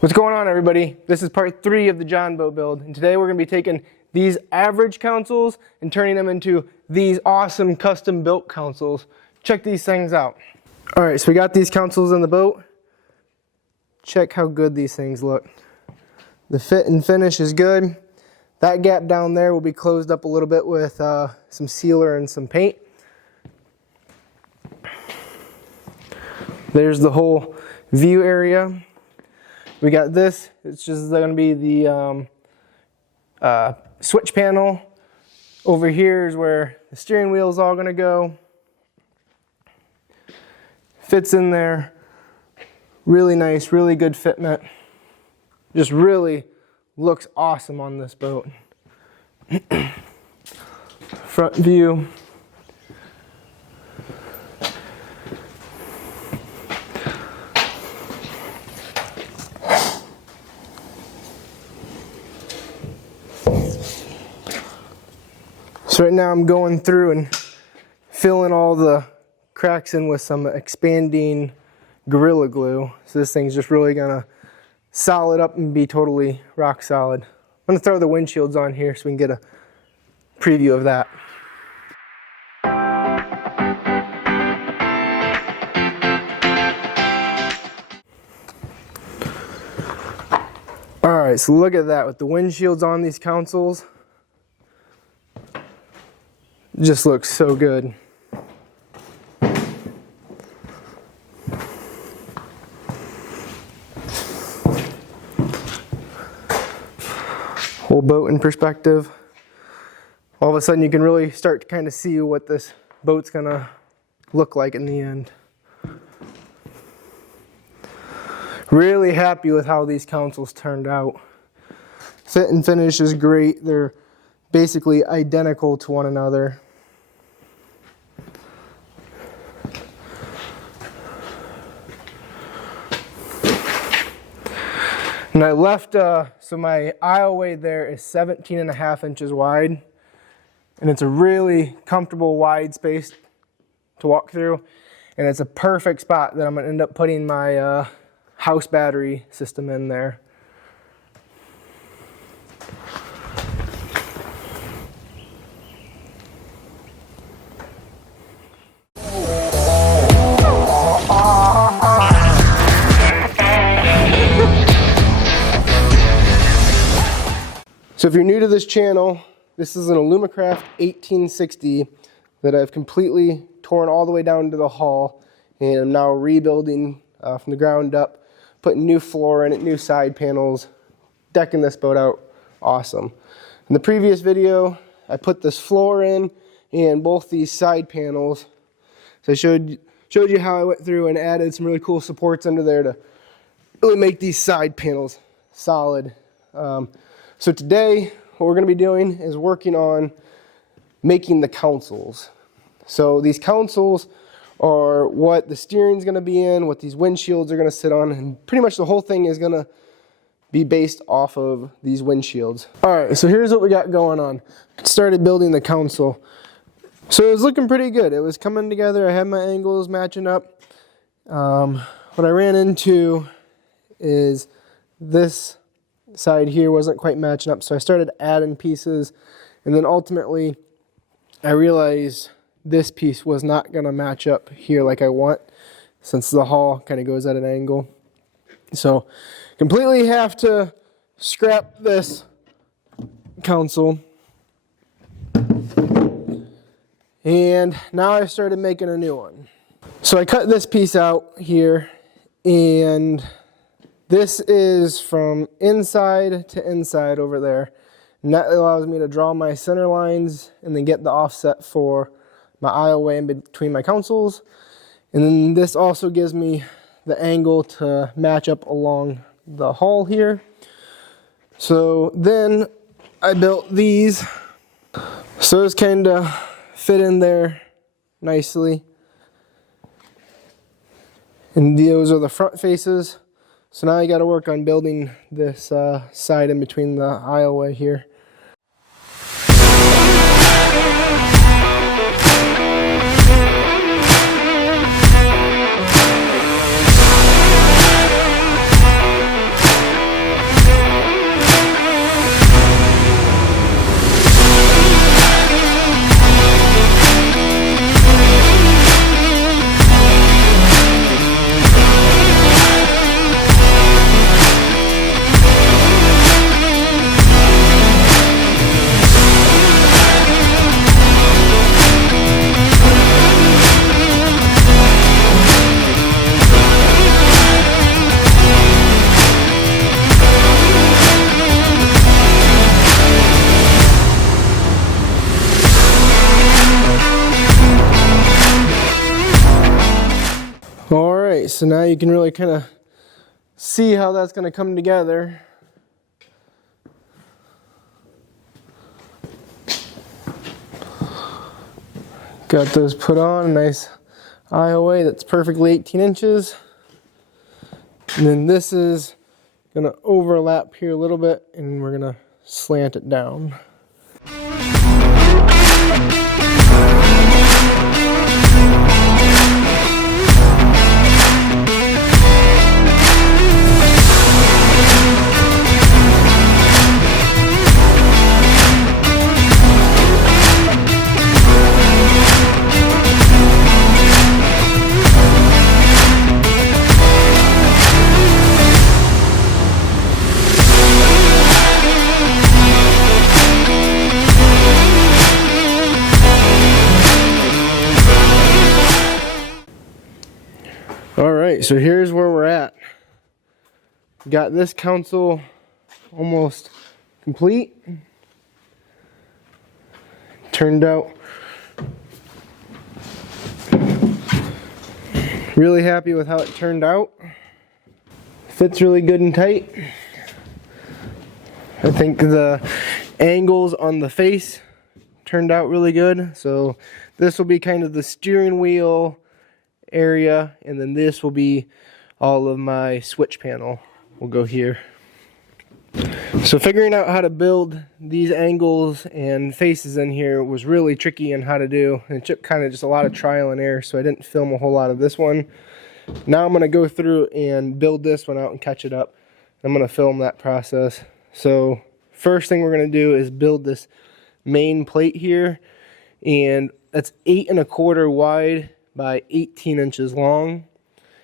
What's going on, everybody? This is part 3 of the Jon Boat build, and today we're going to be taking these average consoles and turning them into these awesome custom built consoles. Check these things out. Alright, so we got these consoles in the boat. Check how good these things look. The fit and finish is good. That gap down there will be closed up a little bit with some sealer and some paint. There's the whole view area. We got this. It's just going to be the switch panel. Over here is where the steering wheel is all going to go. Fits in there. Really nice, really good fitment. Just really looks awesome on this boat. Front view. So right now I'm going through and filling all the cracks in with some expanding Gorilla Glue. So this thing's just really gonna solid up and be totally rock solid. I'm gonna throw the windshields on here so we can get a preview of that. Alright, so look at that with the windshields on these consoles. Just looks so good. Whole boat in perspective. All of a sudden you can really start to kind of see what this boat's gonna look like in the end. Really happy with how these consoles turned out. Fit and finish is great. They're basically identical to one another. And I left, so my aisleway there is 17.5 inches wide. And it's a really comfortable wide space to walk through. And it's a perfect spot that I'm going to end up putting my house battery system in there. So if you're new to this channel, this is an Alumacraft 1860 that I've completely torn all the way down to the hull, and I'm now rebuilding from the ground up, putting new floor in it, new side panels, decking this boat out awesome. In the previous video, I put this floor in and both these side panels. So I showed you how I went through and added some really cool supports under there to really make these side panels solid. So today, what we're going to be doing is working on making the consoles. So these consoles are what the steering's going to be in, what these windshields are going to sit on, and pretty much the whole thing is going to be based off of these windshields. Alright, so here's what we got going on. Started building the console. So it was looking pretty good. It was coming together. I had my angles matching up. What I ran into is this side here wasn't quite matching up, so I started adding pieces, and then ultimately I realized this piece was not going to match up here like I want, since the hull kind of goes at an angle. So completely have to scrap this console, and now I started making a new one. So I cut this piece out here, and this is from inside to inside over there, and that allows me to draw my center lines and then get the offset for my aisleway in between my consoles. And then this also gives me the angle to match up along the hull here. So then I built these, so it's kind of fit in there nicely. And those are the front faces. So now I got to work on building this side in between the aisleway here. Alright, so now you can really kind of see how that's going to come together. Got those put on, a nice IOA that's perfectly 18 inches. And then this is going to overlap here a little bit, and we're going to slant it down. Alright, so here's where we're at. Got this console almost complete. Turned out really happy with how it turned out. Fits really good and tight. I think the angles on the face turned out really good. So this will be kind of the steering wheel area, and then this will be all of my switch panel will go here. So figuring out how to build these angles and faces in here was really tricky and how to do. It took kind of just a lot of trial and error, so I didn't film a whole lot of this one. Now I'm going to go through and build this one out and catch it up. I'm going to film that process. So first thing we're going to do is build this main plate here, and that's 8 1/4 wide by 18 inches long,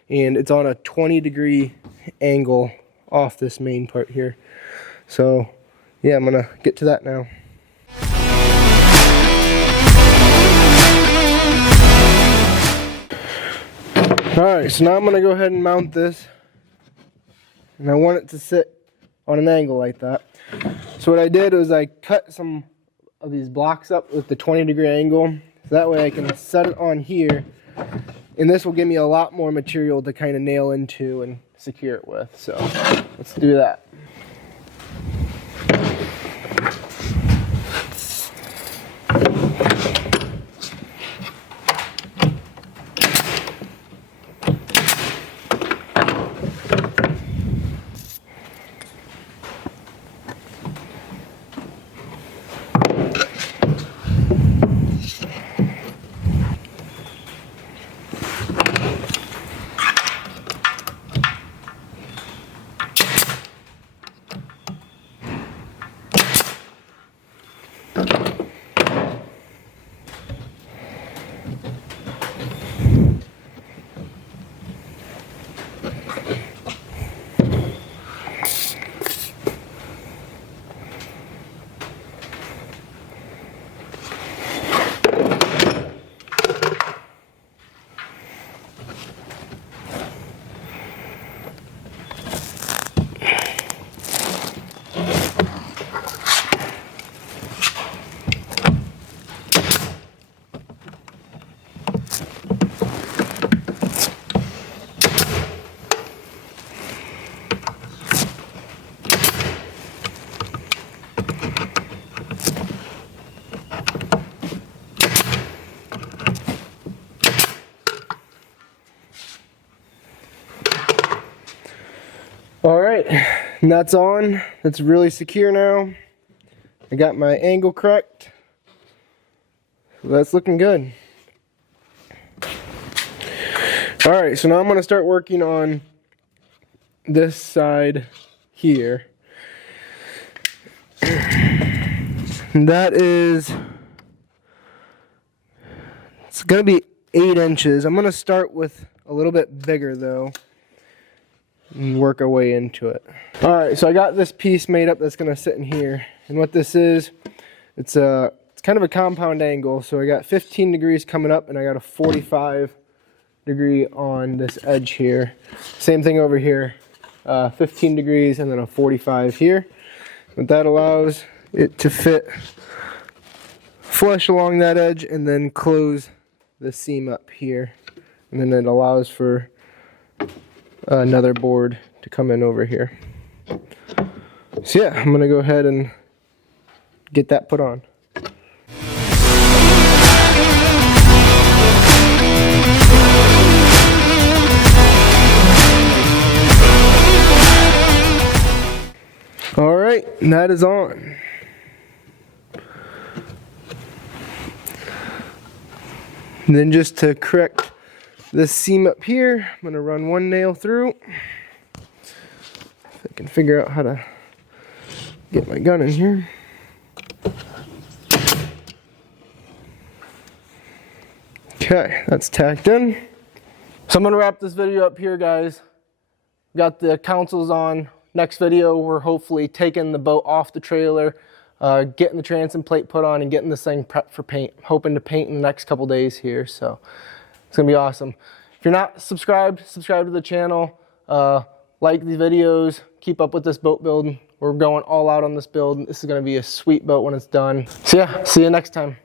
and it's on a 20-degree angle off this main part here. So yeah, I'm gonna get to that now. Alright, so now I'm gonna go ahead and mount this, and I want it to sit on an angle like that. So what I did was I cut some of these blocks up with the 20-degree angle, so that way I can set it on here, and this will give me a lot more material to kind of nail into and secure it with. So let's do that. Alright, and that's on. It's really secure now. I got my angle correct. So that's looking good. Alright, so now I'm going to start working on this side here. And that is, it's going to be 8 inches. I'm going to start with a little bit bigger though, and work our way into it. Alright, so I got this piece made up that's going to sit in here. And what this is, it's kind of a compound angle. So I got 15 degrees coming up, and I got a 45 degree on this edge here. Same thing over here, 15 degrees and then a 45 here. But that allows it to fit flush along that edge and then close the seam up here. And then it allows for another board to come in over here. So yeah, I'm gonna go ahead and get that put on. All right, that is on. And then just to correct this seam up here, I'm gonna run one nail through. If I can figure out how to get my gun in here. Okay, that's tacked in. So I'm gonna wrap this video up here, guys. Got the consoles on. Next video, we're hopefully taking the boat off the trailer, getting the transom plate put on, and getting this thing prepped for paint. I'm hoping to paint in the next couple days here, so it's gonna be awesome. If you're not subscribed, subscribe to the channel. Like these videos, keep up with this boat build. We're going all out on this build. This is gonna be a sweet boat when it's done. So yeah, see you next time.